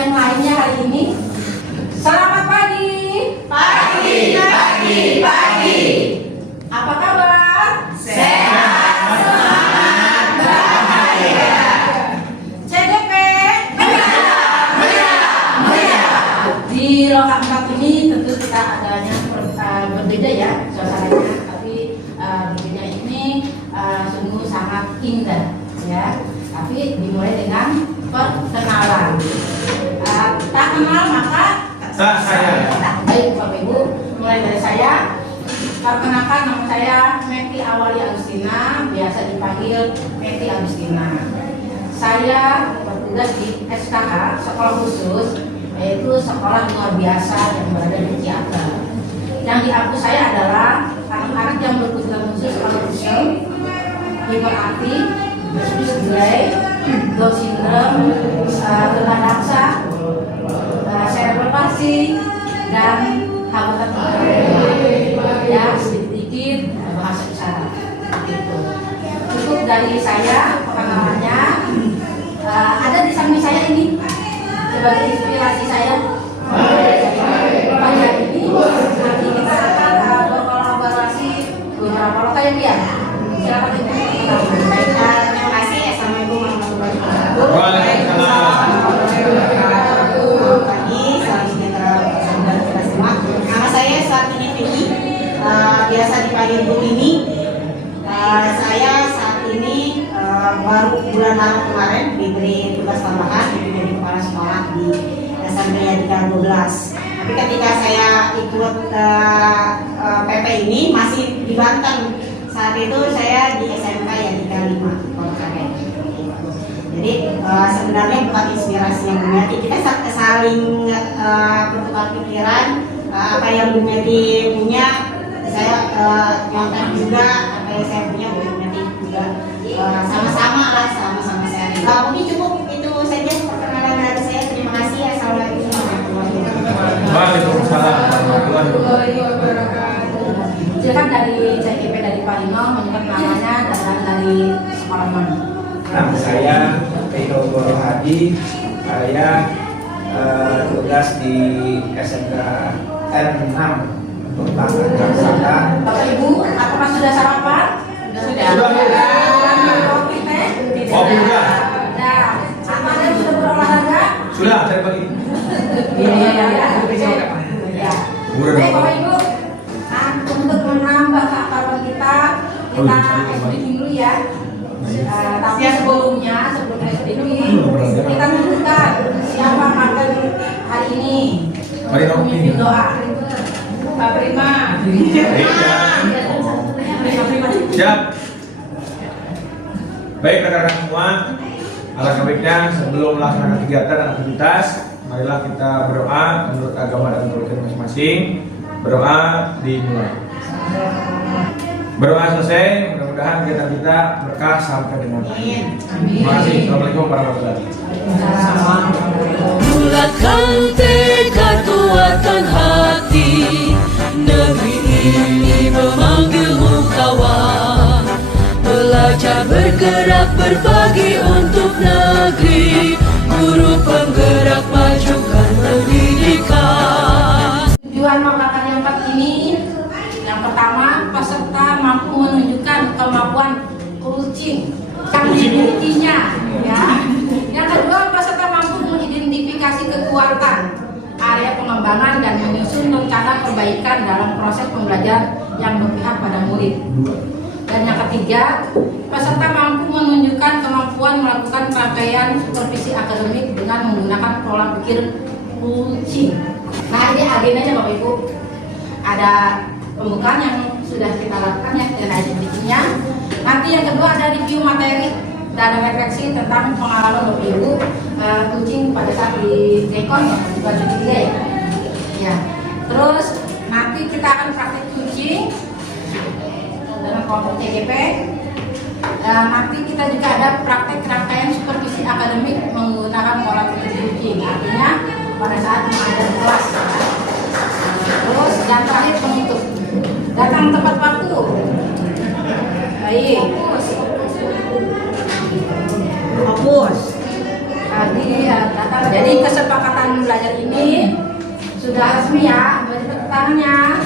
yang lainnya hari ini. Selamat pagi. Pagi. Apa kabar? Sehat, semangat, bahagia. CGP Meriah. di Loka 4 ini tentu kita adanya berbeda ya suasananya, tapi berbeda ini sungguh sangat indah ya. Tapi dimulai dengan perkenalan. Tak kenal maka tak sayang. Baik Bapak Ibu, mulai dari saya. Perkenalkan, nama saya Meti Awali Agustina, biasa dipanggil Meti Agustina. Saya bertugas di SKH, sekolah khusus, yaitu sekolah luar biasa yang berada di Ciater. Yang di aku saya adalah anak-anak yang berkebutuhan khusus autism, hiperaktif, speech delay, Down syndrome, tunadarsa, cerebral palsy, dan hambatan ya, sedikit bahasa isyarat. Cukup dari saya perkenalannya. Ada di samping saya ini sebagai inspirasi saya. Pagi hari ini nanti kita akan berkolaborasi beberapa lokal yang dia. Silakan Ibu. Terima kasih. Assalamualaikum warahmatullahi wabarakatuh. Waalaikumsalam. Pagi, salam sejahtera saudara kita semua. Nama saya Sartini Vicky, biasa dipanggil Bu Ini. Saya saat ini baru bulan lalu kemarin diberi tugas tambahan menjadi kepala sekolah di SMP Yadika 12. Tapi ketika saya ikut PP ini masih di Banten. Saat itu saya di SMK Yadika 5 Kota Sragen. Jadi sebenarnya bukan inspirasi yang Bu Meti, kita saling bertukar pikiran. Apa yang Bu Meti punya, saya nyontek juga. Apa yang saya punya, Bu Meti juga. Sama-sama sharing. Mungkin cukup itu saja perkenalan dari saya. Terima kasih. Assalamualaikum warahmatullahi wabarakatuh. Waalaikumsalam warahmatullahi wabarakatuh. Silakan dari CGP dari Pak Lino menyebut namanya dan dari sekolah mana. Nama saya Rino Goro Hadi. Saya tugas di SMK R6 Pertama Karsana. Bapak Ibu, apakah sudah sarapan? Sudah. Kopi teh? Kopi udah. Sudah. Apa ada yang sudah berolahraga? Sudah, saya bagi. Iya. Udah. Baik Bapak Ibu, untuk menambah keakraban kita SDG dulu ya. Tapi sebelum SDG kita menentukan siapa partner hari ini. Mari dong. Memimpin doa. Pak Prima. Siap. Baik rekan-rekan semua, alangkah baiknya sebelum melaksanakan kegiatan dan aktivitas, marilah kita berdoa menurut agama dan menurut masing-masing. Berdoa dimulai. Berdoa selesai, mudah-mudahan kegiatan kita berkah sampai dengan akhir. Terima kasih. Assalamualaikum warahmatullahi wabarakatuh. Bulatkan tekad, kuatkan hati, negeri ini memanggilmu kawan. Belajar bergerak berbagi untuk negeri, guru penggerak majukan pendidikan. Tujuan Loka yang 4 ini, yang pertama peserta mampu menunjukkan kemampuan coaching yang dimilikinya ya. Yang kedua peserta mampu mengidentifikasi kekuatan, area pengembangan dan menyusun rencana perbaikan dalam proses pembelajaran yang berpihak pada murid. Dan yang ketiga, peserta mampu menunjukkan kemampuan melakukan rangkaian supervisi akademik dengan menggunakan pola pikir coaching. Nah ini agendanya Bapak Ibu, ada pembukaan yang sudah kita lakukan ya dengan agendanya. Nanti yang kedua ada review materi dan refleksi tentang pengalaman Bapak Ibu coaching pada saat di Dekon bukan ya. Ya. Terus nanti kita akan praktik coaching dengan kelompok CGP. Dan nanti kita juga ada praktek rangkaian supervisi akademik menggunakan pola pikir coaching. Artinya pada saat mengajar kelas. Terus yang terakhir penutup. Datang tepat waktu. Baik. Fokus. Tadi datang Jadi kesepakatan belajar ini sudah resmi ya, bagi tepuk tangannya.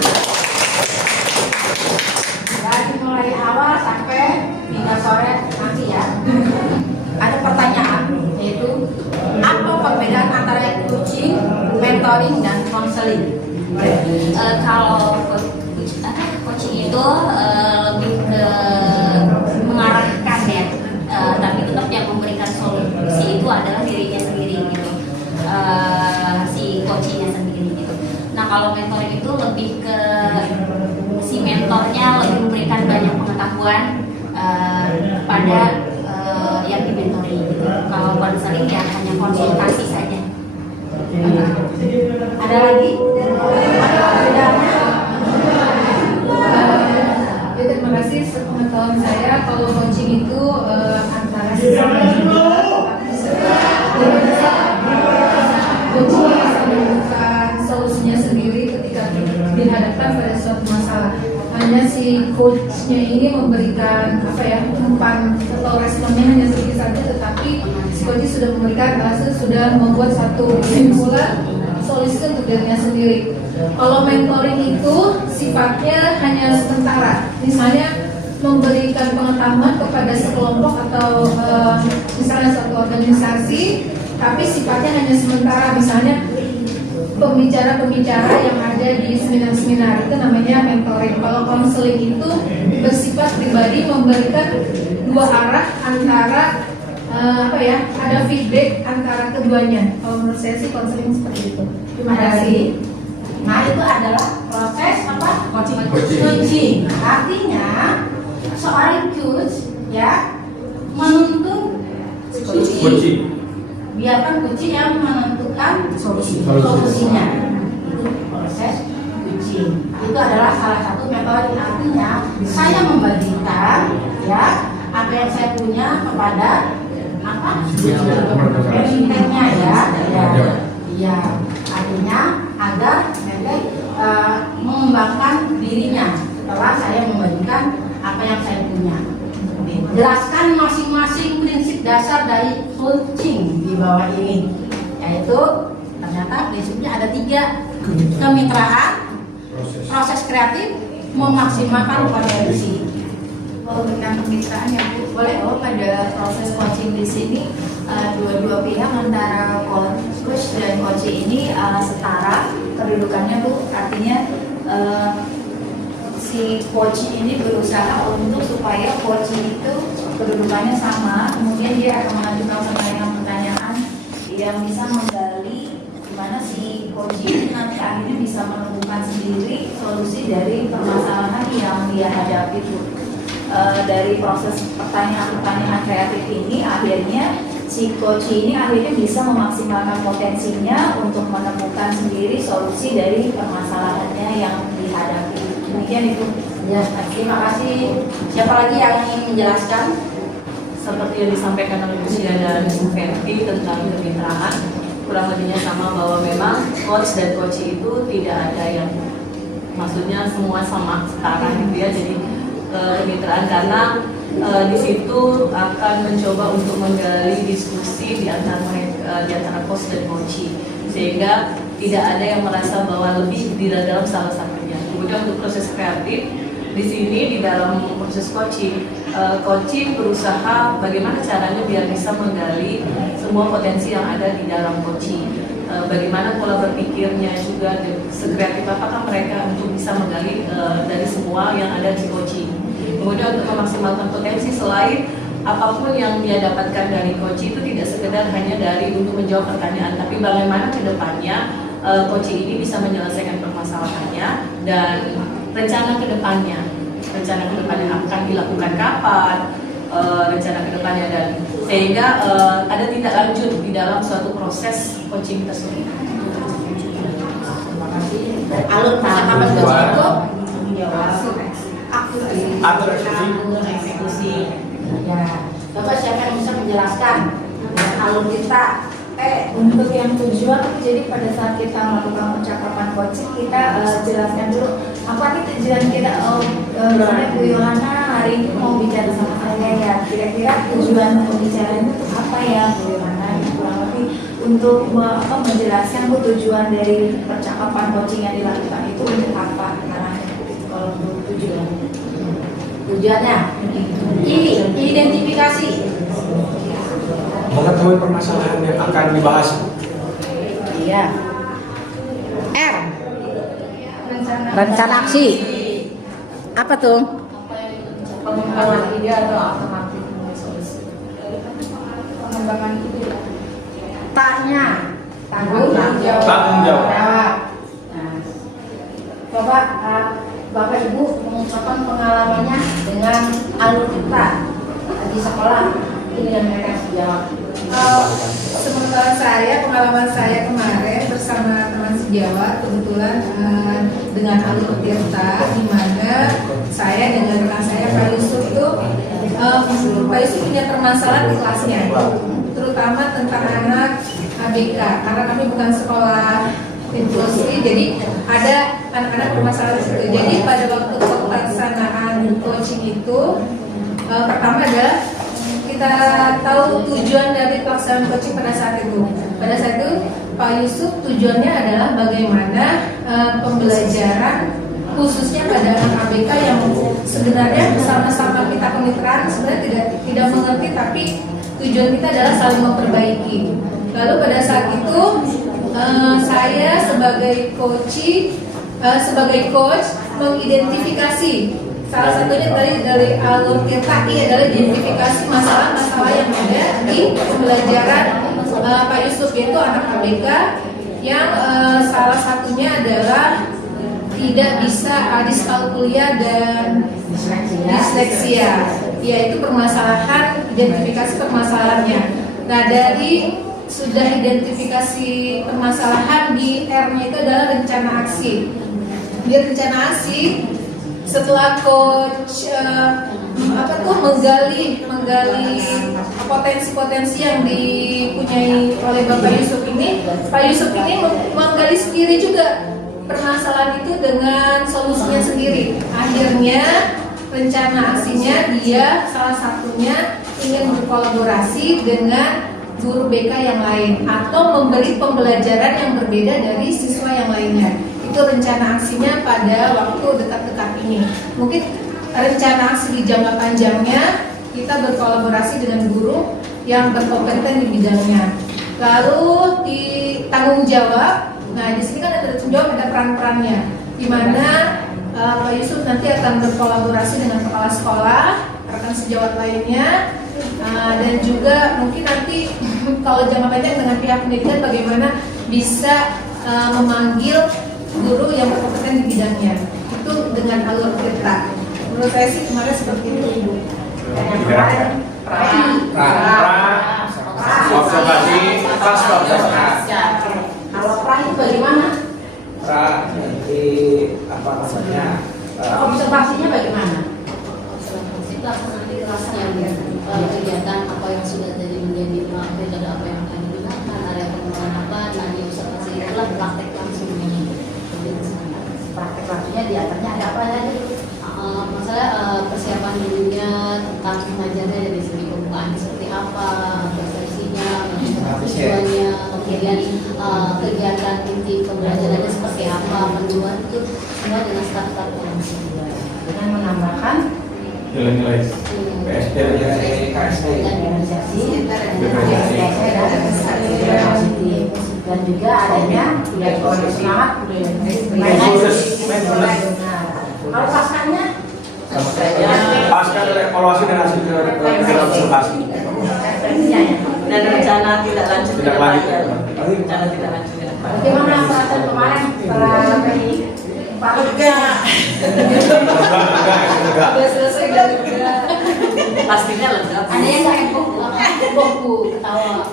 Dari mulai awal sampai hingga sore nanti ya. Ada pertanyaan, yaitu apa perbedaan antara coaching, mentoring, dan konseling? Kalau coaching itu lebih ke mengarahkan ya, tapi tetap yang memberikan solusi itu adalah dirinya sendiri gitu, si coachingnya sendiri gitu. Nah kalau mentoring itu lebih ke si mentornya lebih memberikan banyak pengetahuan pada yang dimentori gitu. Kalau konseling ya hanya konsultasi saja. Ada lagi? Ada perbedaannya? Ya, terima kasih. Sepengetahuan saya, kalau coaching itu antara sesama juga, coaching bisa menemukan solusinya sendiri ketika dihadapkan pada suatu masalah. Hanya si coachnya ini memberikan umpan atau responnya hanya sedikit saja, tetapi si coach sudah memberikan sudah membuat satu kesimpulan solusi untuk dirinya sendiri. Kalau mentoring itu sifatnya hanya sementara, misalnya memberikan pengetahuan kepada sekelompok atau misalnya suatu organisasi, tapi sifatnya hanya sementara, misalnya pembicara-pembicara yang ada di seminar-seminar itu namanya mentoring. Kalau konseling itu bersifat pribadi, memberikan dua arah antara ada feedback antara keduanya. Kalau menurut saya sih konseling seperti itu. Terima kasih. Nah itu adalah proses apa? Coaching. Artinya seorang coach ya menuntut coaching. Biarkan coaching yang menentukan solusinya. Itu proses coaching. Itu adalah salah satu metode. Artinya saya membagikan ya apa yang saya punya kepada mentornya ya. Artinya agar mereka mengembangkan dirinya setelah saya membagikan apa yang saya punya. Jelaskan masing-masing prinsip dasar dari coaching di bawah ini, yaitu ternyata prinsipnya ada 3: kemitraan, proses kreatif, memaksimalkan potensi. Tentang kemitraan ya Bu, boleh pada proses coaching di sini dua-dua pihak antara coach dan coach ini setara kedudukannya Bu, artinya si coach ini berusaha untuk supaya coach itu kedudukannya sama, kemudian dia akan mengajukan pertanyaan-pertanyaan yang bisa menggali gimana si coach ini nanti akhirnya bisa menemukan sendiri solusi dari permasalahan yang dia hadapi Bu. Dari proses pertanyaan-pertanyaan kreatif ini akhirnya si coach ini akhirnya bisa memaksimalkan potensinya untuk menemukan sendiri solusi dari permasalahannya yang dihadapi. Demikian itu. Ya, terima kasih. Siapa lagi yang ingin menjelaskan? Seperti yang disampaikan oleh Lucia dan Ferdi tentang kemitraan, kurang lebihnya sama, bahwa memang coach dan coach itu tidak ada yang maksudnya semua sama setara gitu ya. Jadi kemitraan karena di situ akan mencoba untuk menggali diskusi di antara coach dan coach, sehingga tidak ada yang merasa bahwa lebih di dalam salah satunya. Kemudian untuk proses kreatif di sini di dalam proses coaching berusaha bagaimana caranya biar bisa menggali semua potensi yang ada di dalam coaching. Bagaimana pola berpikirnya juga, sekreatif apakah mereka untuk bisa menggali dari semua yang ada di coaching. Kemudian untuk memaksimalkan potensi, selain apapun yang dia dapatkan dari coach itu tidak sekedar hanya dari untuk menjawab pertanyaan, tapi bagaimana ke depannya coach ini bisa menyelesaikan permasalahannya dan rencana ke depannya akan dilakukan kapan, rencana ke depannya, dan sehingga ada tindak lanjut di dalam suatu proses coaching tersebut. Terima kasih. Alur percakapan coaching itu Atur eksekusi. Ya, coba siapa yang bisa menjelaskan alur kita? Untuk yang tujuan, jadi pada saat kita melakukan percakapan coaching, kita jelaskan dulu apa nih tujuan kita. Misalnya Bu Yohana hari ini mau bicara sama saya ya, kira-kira tujuan pembicaraan itu apa ya Bu Yohana? Kurang lebih untuk menjelaskan tujuan dari percakapan coaching yang dilakukan itu untuk apa arahnya kalau untuk Tujuannya ini identifikasi. Mengetahui permasalahan yang akan dibahas. Iya. R. Rencana aksi. Apa tuh? pengembangan ide atau alternatif solusi. Pengembangan ide. Tanya. Tanggung jawab. Tanggung jawab. Nah, coba Bapak Ibu mengungkapkan pengalamannya dengan alur kita di sekolah. Ini yang mereka harus jawab. Sementara pengalaman saya kemarin bersama teman sejawat kebetulan dengan alur Tirta, di mana saya dengan rekan saya Pak Yusuf itu Pak Yusuf punya permasalahan di kelasnya, terutama tentang anak ABK, karena kami bukan sekolah inklusi, jadi ada anak-anak bermasalah di situ. Jadi pada waktu pelaksanaan coaching itu pertama adalah kita tahu tujuan dari pelaksanaan coaching pada saat itu. Pada saat itu Pak Yusuf tujuannya adalah bagaimana pembelajaran khususnya pada anak ABK yang sebenarnya sama-sama kita kemitraan sebenarnya tidak mengerti, tapi tujuan kita adalah saling memperbaiki. Lalu pada saat itu saya sebagai coach mengidentifikasi. Salah satunya dari alur Tirta adalah identifikasi masalah-masalah yang ada di pembelajaran Pak Yusuf, yaitu anak ABK yang salah satunya adalah tidak bisa diskalkulia dan disleksia, yaitu permasalahan, identifikasi permasalahannya. Nah, dari sudah identifikasi permasalahan, di R-nya itu adalah rencana aksi. Di rencana aksi, setelah coach menggali potensi-potensi yang dipunyai oleh Bapak Yusuf ini, Pak Yusuf ini menggali sendiri juga permasalahan itu dengan solusinya sendiri. Akhirnya rencana aksinya dia salah satunya ingin berkolaborasi dengan guru BK yang lain atau memberi pembelajaran yang berbeda dari siswa yang lainnya. Itu rencana aksinya pada waktu dekat-dekat ini. Mungkin rencana aksi di jangka panjangnya kita berkolaborasi dengan guru yang berkompeten di bidangnya. Lalu di tanggung jawab, nah di sini kan ada tanggung jawab, ada peran-perannya, di mana Pak Yusuf nanti akan berkolaborasi dengan kepala sekolah, rekan sejawat lainnya, dan juga mungkin nanti kalau jangka panjang dengan pihak pendidikan bagaimana bisa memanggil guru yang berkompeten di bidangnya. Itu dengan alur Tirta. Menurut saya sih kemarin seperti itu, Ibu. Yang kemarin observasi pas observasi. Kalau pra itu bagaimana? Observasinya bagaimana? Observasi pelaksanaan di kelasnya, kegiatan apa yang sudah jadi menjadi metode apa yang akan digunakan, area pengembangan apa, nah di observasi itulah praktek langsung. Praktek langsungnya di atasnya ada apa aja? Masalah persiapan dulunya tentang mengajarnya dari segi pembukaan seperti apa, persepsinya, tujuannya, kemudian kegiatan inti pembelajarannya seperti apa, panduan itu semua dengan staf-staf Dengan menambahkan Nilai-nilai PSD dan organisasi dan juga adanya budaya semangat, kalau paskanya pasca dari evaluasi dan hasil observasi Dan rencana tidak lanjut tidak lanjut. Rencana tidak lanjut. bagaimana perasaan kemarin setelah Pak enggak. Sudah selesai dan juga Pastinya lega. ada yang nggak buku ketawa.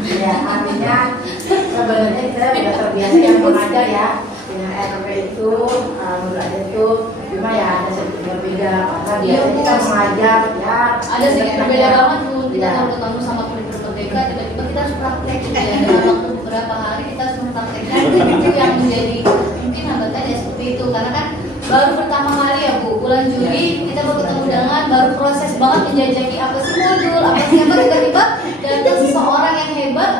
Ya, artinya sebenarnya kita sudah terbiasa yang mengajar ya dengan RP itu, belajar itu, cuma ya ada sedikit berbeda. Maka biasanya kita mengajar ya ada sedikit berbeda banget tuh. Kita kalau ketemu sama kurikulum BK tiba-tiba kita harus praktek ya. Dalam waktu beberapa hari kita harus mempraktekkan itu yang menjadi mungkin hambatannya seperti itu, karena kan baru pertama kali ya Bu, bulan Juli kita baru ketemu dengan baru proses banget menjajaki apa sih modul, apa sih apa tiba-tiba datang seseorang yang hebat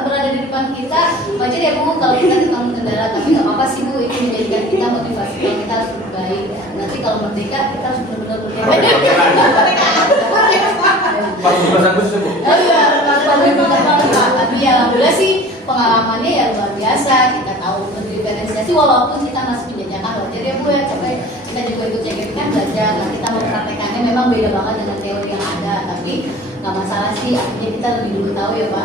wajar ya Bu kalau kita ketemu kendala, tapi nggak apa-apa sih Bu, itu menjadikan kita motivasi kalau kita harus berbaik. Nanti kalau merdeka kita harus benar-benar Pas pembahasan khusus Bu. tapi ya alhamdulillah sih pengalamannya ya luar biasa. Kita tahu berdiferensiasi walaupun kita masih menjajakan, wajar ya Bu ya, capek kita juga ikut CGP kan belajar. Nah, kita mempraktekannya memang beda banget dengan teori yang ada, tapi nggak masalah sih, artinya kita lebih dulu tahu ya Pak.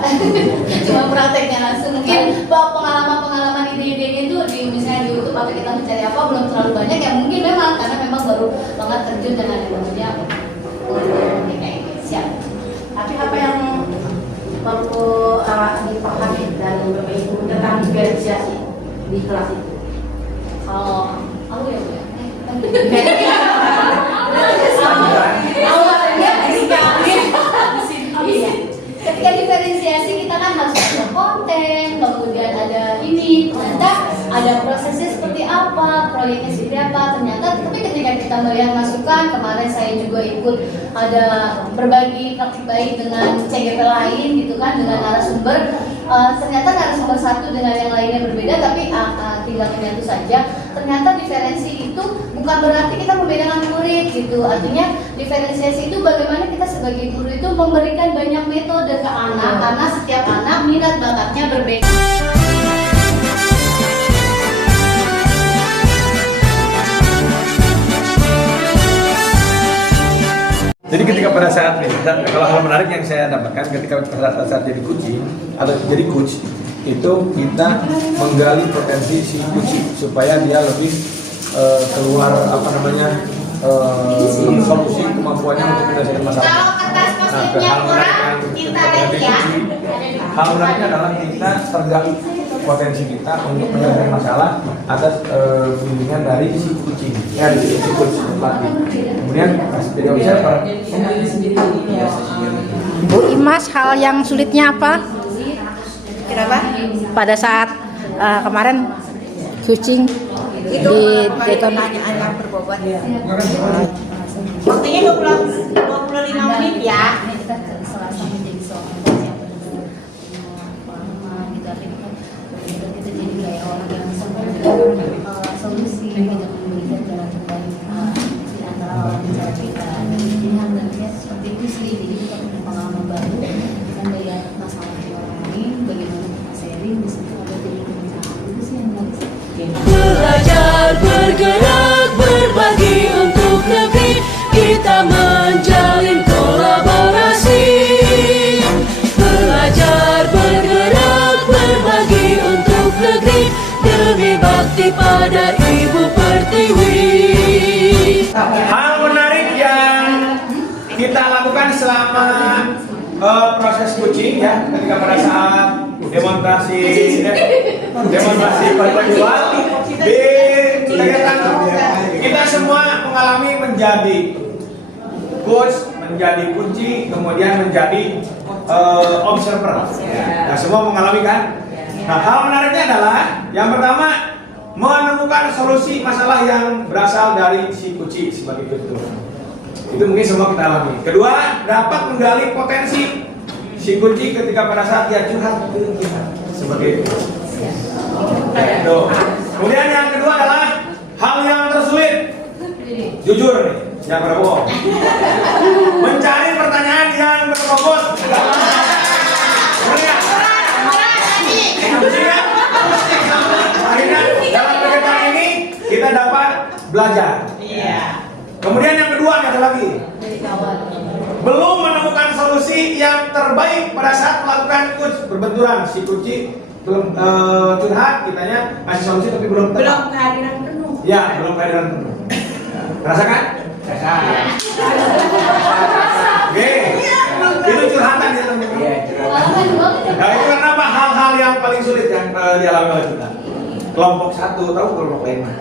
Cuma prakteknya langsung, mungkin pengalaman-pengalaman ide-idenya itu di misalnya di YouTube atau kita mencari apa belum terlalu banyak ya, mungkin memang karena memang baru banget terjun dengan yang namanya kayak siap. Tapi apa yang perlu dipahami dari Bapak Ibu tentang diferensiasi di kelas itu? Kalau aku ya Bu ya. Ketika diferensiasi kita kan harus ada konten, kemudian ada ini, ternyata ada prosesnya seperti apa, proyeknya seperti apa, ternyata tapi ketika kita melihat masukan, kemarin saya juga ikut ada berbagi praktik baik dengan CGP lain gitu kan, dengan narasumber, ternyata narasumber satu dengan yang lainnya berbeda, tapi tinggal menyatu saja. Ternyata diferensi itu bukan berarti kita membedakan murid gitu. Artinya diferensiasi itu bagaimana kita sebagai guru itu memberikan banyak metode ke anak, karena setiap anak minat bakatnya berbeda. Jadi ketika pada saat ini, kalau hal menarik yang saya dapatkan ketika pada saat jadi kucing atau jadi coach, itu kita menggali potensi si kucing supaya dia lebih keluar solusi kemampuannya untuk menyelesaikan masalah. Kalau kertas post-itnya kurang, kita lihat ya. Hal menariknya adalah kita tergali potensi kita untuk menyelesaikan masalah atas bimbingan dari si kucing, dari si coach pelatih. Kemudian jadi observer. Bu Imas, hal yang sulitnya apa? Kenapa? Pada saat kemarin coaching Itu di pertanyaan yang berbobot. Waktunya 25 menit ya. Ini kita selasa menjadi seorang kita jadi kayak orang yang solusi kita memberikan jalan terbaik di antara lawan bicara kita. Jadi alhamdulillah seperti itu sih. Jadi kita punya pengalaman baru, kita melihat masalah orang lain, bagaimana kita sharing di situ ada jadi kebijakan itu sih yang bagus. Belajar bergerak berbagi untuk negeri, kita menjalin kolaborasi. Belajar bergerak berbagi untuk negeri, demi bakti pada Ibu Pertiwi. Hal menarik yang kita lakukan selama proses coaching ya, ketika pada saat demonstrasi perjual di kegiatan kita semua mengalami menjadi coach, menjadi kunci, kemudian menjadi observer. Nah, semua mengalami kan? Nah, hal menariknya adalah yang pertama menemukan solusi masalah yang berasal dari si kunci sebagai tutor. Itu mungkin semua kita alami. Kedua, dapat menggali potensi si kunci ketika pada saat dia curhat ke kita sebagai kemudian yang kedua adalah hal yang tersulit, jujur nih, jangan berbohong, mencari pertanyaan yang berbobot. Akhirnya dalam kegiatan ini kita dapat belajar. Kemudian yang kedua ada lagi, belum menemukan solusi yang terbaik pada saat melakukan coach berbenturan. Si kunci belum curhat, kitanya masih solusi tapi belum kehadiran penuh. Ya, belum kehadiran penuh. Rasakan? Rasa. Oke. Itu curhatan ya teman-teman. Nah, itu karena apa? Hal-hal yang paling sulit yang dialami oleh kita. Kelompok satu, tahu kelompok lain mah.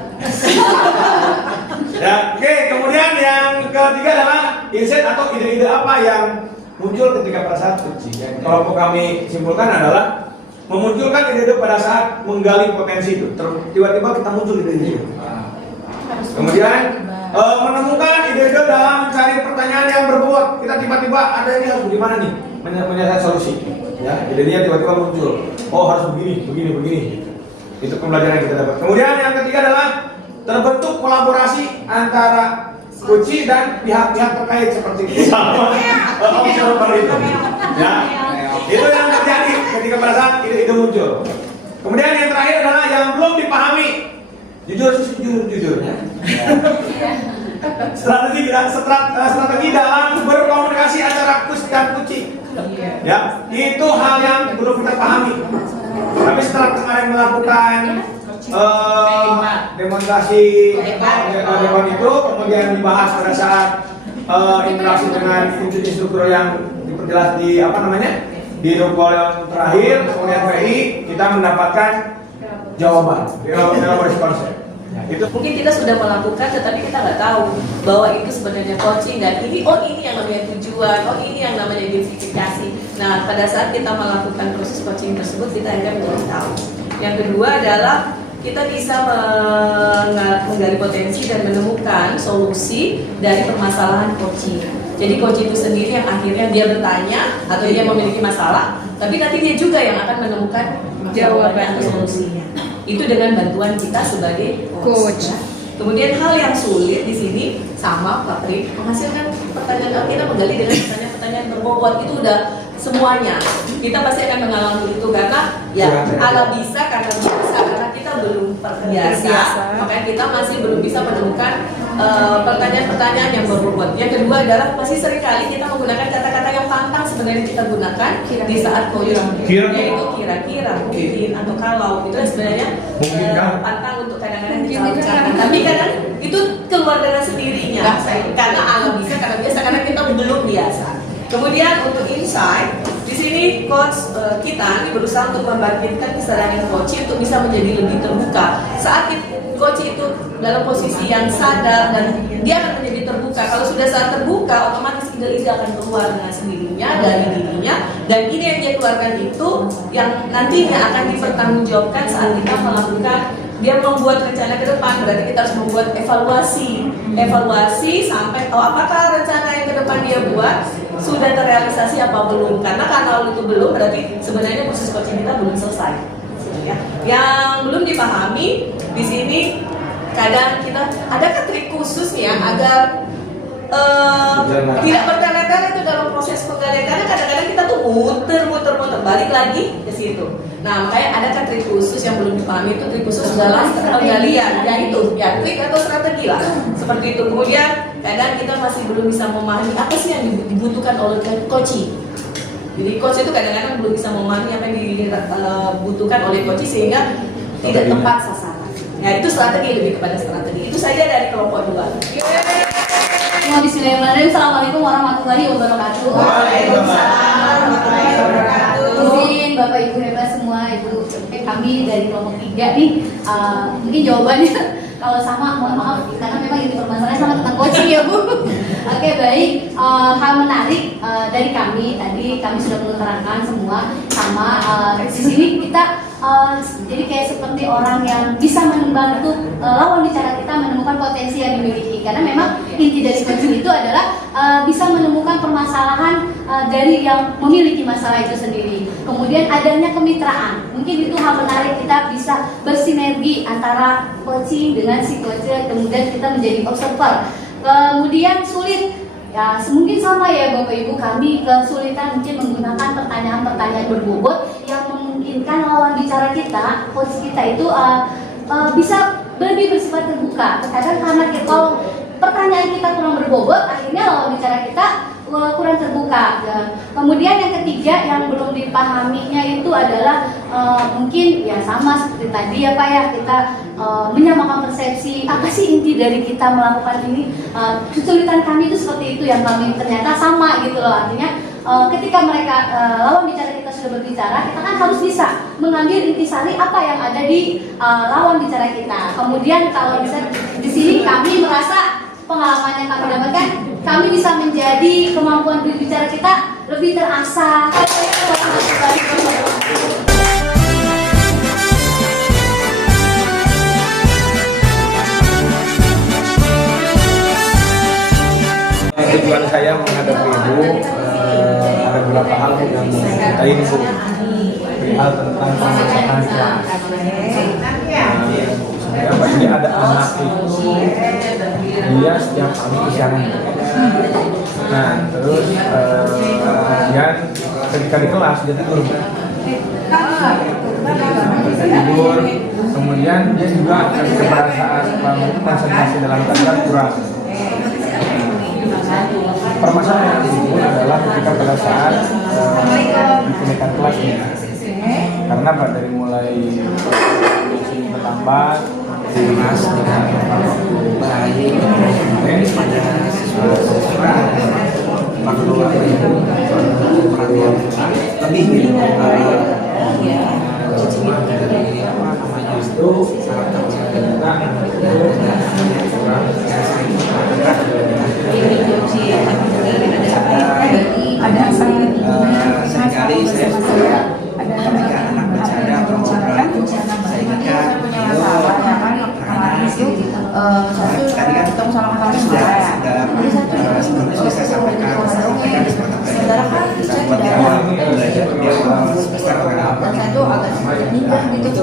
Ya, oke. Kemudian yang ketiga adalah insight atau ide-ide apa yang muncul ketika pada saat uji. Yang kelompok kami simpulkan adalah memunculkan ide-ide pada saat menggali potensi itu. Tiba-tiba kita muncul ide-ide. Kemudian menemukan ide-ide dalam mencari pertanyaan yang berbobot. Kita tiba-tiba ada ini harus gimana nih menyelesaikan solusi. Ya, jadinya tiba-tiba muncul. Oh harus begini, begini, begini. Itu pembelajaran yang kita dapat. Kemudian yang ketiga adalah terbentuk kolaborasi antara coach dan pihak-pihak terkait seperti sama observer itu. Ya, itu yang terjadi ketika pada saat itu muncul. Kemudian yang terakhir adalah yang belum dipahami. Jujur ya. Strategi dalam berkomunikasi antara coach dan coach. Ya, itu hal yang belum kita pahami. Tapi setelah kemarin melakukan demonstrasi dewan itu, kemudian dibahas pada saat interaksi dengan instruktur yang diperjelas di di rukun yang terakhir, kemudian PI, kita mendapatkan jawaban, responsnya. Itu Mungkin kita sudah melakukan, tetapi kita nggak tahu bahwa itu sebenarnya coaching dan ini yang namanya tujuan, ini yang namanya identifikasi. Nah, pada saat kita melakukan proses coaching tersebut, kita akan menjadi tahu. Yang kedua adalah kita bisa menggali potensi dan menemukan solusi dari permasalahan coaching. Jadi coach itu sendiri yang akhirnya dia bertanya atau dia memiliki masalah, tapi nanti dia juga yang akan menemukan jawaban atau solusinya. Itu dengan bantuan kita sebagai coach. Kemudian hal yang sulit di sini sama Pak Pri, menghasilkan pertanyaan, kita menggali dengan pertanyaan berbobot itu udah semuanya. Kita pasti akan mengalami itu karena ya ala bisa karena kita belum terbiasa, makanya kita masih belum bisa menemukan pertanyaan-pertanyaan yang berbobot. Yang kedua adalah pasti seringkali kita menggunakan kata-kata yang pantang sebenarnya kita gunakan di saat coaching, yaitu kira-kira, mungkin atau kalau itu sebenarnya pantang untuk kadang-kadang kita ucapkan, tapi kadang itu keluar dengan sendirinya karena ala bisa karena biasa karena kita belum biasa. Kemudian untuk insight, di sini coach kita berusaha untuk membangkitkan kesadaran coach untuk bisa menjadi lebih terbuka. Saat coach itu dalam posisi yang sadar dan dia akan menjadi terbuka. Kalau sudah saat terbuka, otomatis ide-ide akan keluar dengan sendirinya dari dirinya. Dan ide yang dia keluarkan itu yang nantinya akan dipertanggungjawabkan saat kita melakukan. Dia membuat rencana ke depan, berarti kita harus membuat evaluasi sampai tahu apakah rencana yang ke depan dia buat sudah terrealisasi apa belum. Karena kalau itu belum, berarti sebenarnya proses coaching kita belum selesai. Ya. Yang belum dipahami di sini kadang kita adakah trik khusus ya agar tidak bertele-tele itu dalam proses penggalian, karena kadang-kadang kita tuh muter balik lagi ke situ. Nah, makanya adakah trik khusus yang belum dipahami itu trik khusus dalam penggalian, yaitu ya trik atau strategi lah seperti itu. Kemudian kadang kita masih belum bisa memahami apa sih yang dibutuhkan oleh coaching. Jadi coach itu kadang-kadang belum bisa memahami apa yang dibutuhkan oleh coach sehingga tidak tepat sasaran. Ya itu strategi, lebih kepada strategi. Itu saja dari kelompok 2. Bismillahirrahmanirrahim. Assalamualaikum warahmatullahi wabarakatuh. Waalaikumsalam warahmatullahi wabarakatuh. Izin Bapak Ibu hebat semua, kami dari kelompok 3 nih. Mungkin jawabannya kalau sama mohon maaf karena memang ini permasalahan sama tentang coaching ya Bu. Oke, baik. Hal menarik dari kami tadi kami sudah mengutarakan semua sama di sini kita jadi kayak seperti orang yang bisa membantu lawan bicara kita menemukan potensi yang dimiliki, karena memang inti dari coaching itu adalah bisa menemukan permasalahan dari yang memiliki masalah itu sendiri. Kemudian adanya kemitraan, mungkin itu hal menarik, kita bisa bersinergi antara coaching dengan si coach, kemudian kita menjadi observer. Kemudian sulit ya, mungkin sama ya Bapak Ibu, kami kesulitan mungkin menggunakan pertanyaan-pertanyaan berbobot yang memungkinkan lawan bicara kita, coach kita itu bisa lebih bersifat terbuka. Kadang karena kalau pertanyaan kita kurang berbobot, akhirnya lawan bicara kita kurang terbuka. Kemudian yang ketiga yang belum dipahaminya itu adalah mungkin ya sama seperti tadi ya Pak ya, kita menyamakan persepsi apa sih inti dari kita melakukan ini. Kesulitan kami itu seperti itu yang kami ternyata sama gitu loh. Artinya ketika mereka lawan bicara kita sudah berbicara, kita kan harus bisa mengambil intisari apa yang ada di lawan bicara kita. Kemudian kalau bisa di sini kami merasa pengalaman yang kami dapatkan, kami bisa menjadi kemampuan berbicara kita lebih terasah. Tujuan saya menghadapi Ibu ada beberapa hal yang kita info. hal tentang pemasukan kelas. Jadi ada anak itu dia setiap kali kesiangan. Nah terus kemudian ketika di kelas dia tidur. Tidur, kemudian dia juga pada saat konsentrasi dalam pelajaran kurang. Permasalahan yang timbul adalah ketika pada saat kenaikan kelasnya, karena dari mulai terlambat, mas dengan waktu baik pada siswa perlu perhatian lebih dari apa namanya itu karakter kita ada seringkali saya suka ketika anak bercanda atau ngobrol saya ingatkan tadi kan sudah saya sampaikan di semester buat di awal belajar di awal semester apa itu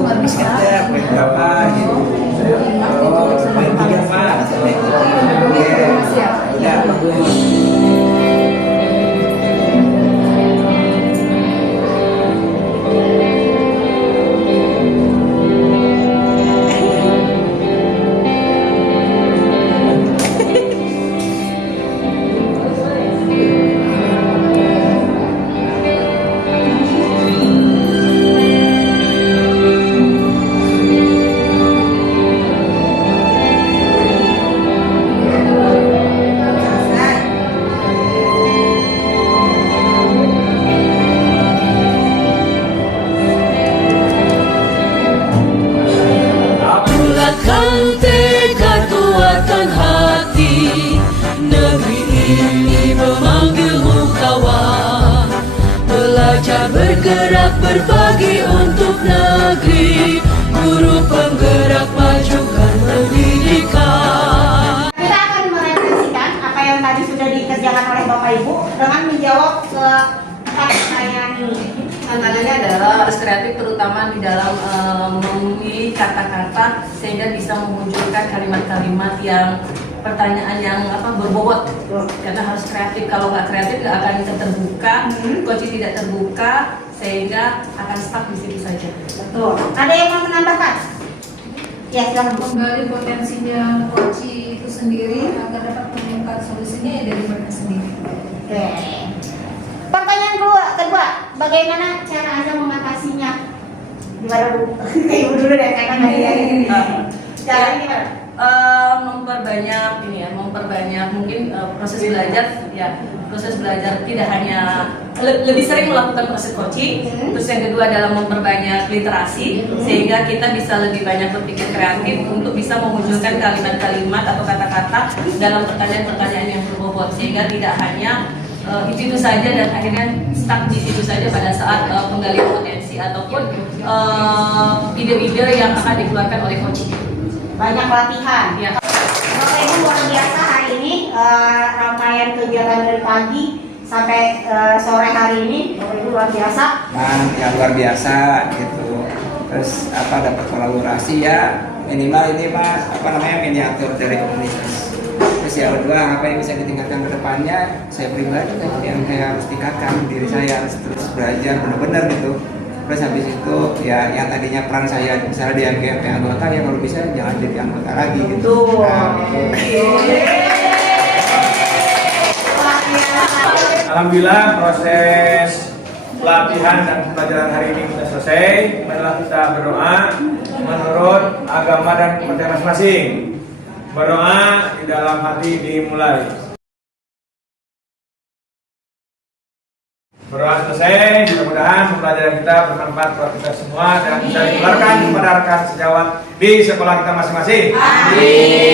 habis kerja poin berapa gitu poin 3 Pak ya bagus. Bergerak berbagi untuk negeri, guru penggerak majukan pendidikan. Kita akan merefleksikan apa yang tadi sudah dikerjakan oleh Bapak Ibu dengan menjawab ke 4 pertanyaan ini. Tantangannya adalah harus kreatif, terutama di dalam memilih kata-kata sehingga bisa memunculkan kalimat-kalimat yang pertanyaan yang berbobot, karena harus kreatif. Kalau nggak kreatif nggak akan bisa terbuka, coach tidak terbuka, sehingga akan stuck di situ saja. Betul. Ada yang mau menambahkan? Ya, silakan. Menggali potensinya coach itu sendiri agar dapat menemukan solusinya ya dari mereka sendiri. Oke. Pertanyaan kedua, bagaimana cara Anda mengatasinya? Gimana Bu? Ibu dulu deh, karena dari caranya gimana? Memperbanyak mungkin proses belajar ya. Proses belajar tidak hanya lebih sering melakukan proses coaching. Terus yang kedua adalah memperbanyak literasi sehingga kita bisa lebih banyak berpikir kreatif untuk bisa memunculkan kalimat-kalimat atau kata-kata dalam pertanyaan-pertanyaan yang berbobot, sehingga tidak hanya itu saja dan akhirnya stuck di situ saja pada saat penggalian potensi ataupun ide-ide yang akan dikeluarkan oleh coaching. Banyak latihan. Ya. Bapak Ibu luar biasa hari ini rangkaian kegiatan dari pagi sampai sore hari ini, Bapak Ibu luar biasa. Yang luar biasa gitu. Terus dapat kolaborasi ya minimal ini Mas miniatur dari komunitas. Terus yang kedua apa yang bisa ditingkatkan ke depannya, saya pribadi kan yang saya harus tingkatkan diri saya, harus terus belajar benar-benar gitu. Terus habis itu ya yang tadinya peran saya misalnya di MGMP anggota, ya kalau bisa jangan jadi anggota lagi gitu. Alhamdulillah proses pelatihan dan pembelajaran hari ini sudah selesai. Marilah kita berdoa menurut agama dan kepercayaan masing-masing. Berdoa di dalam hati dimulai. Berdoa selesai, mudah-mudahan pembelajaran kita bermanfaat buat kita semua dan bisa ditularkan kepada rekan sejawat di sekolah kita masing-masing. Amin.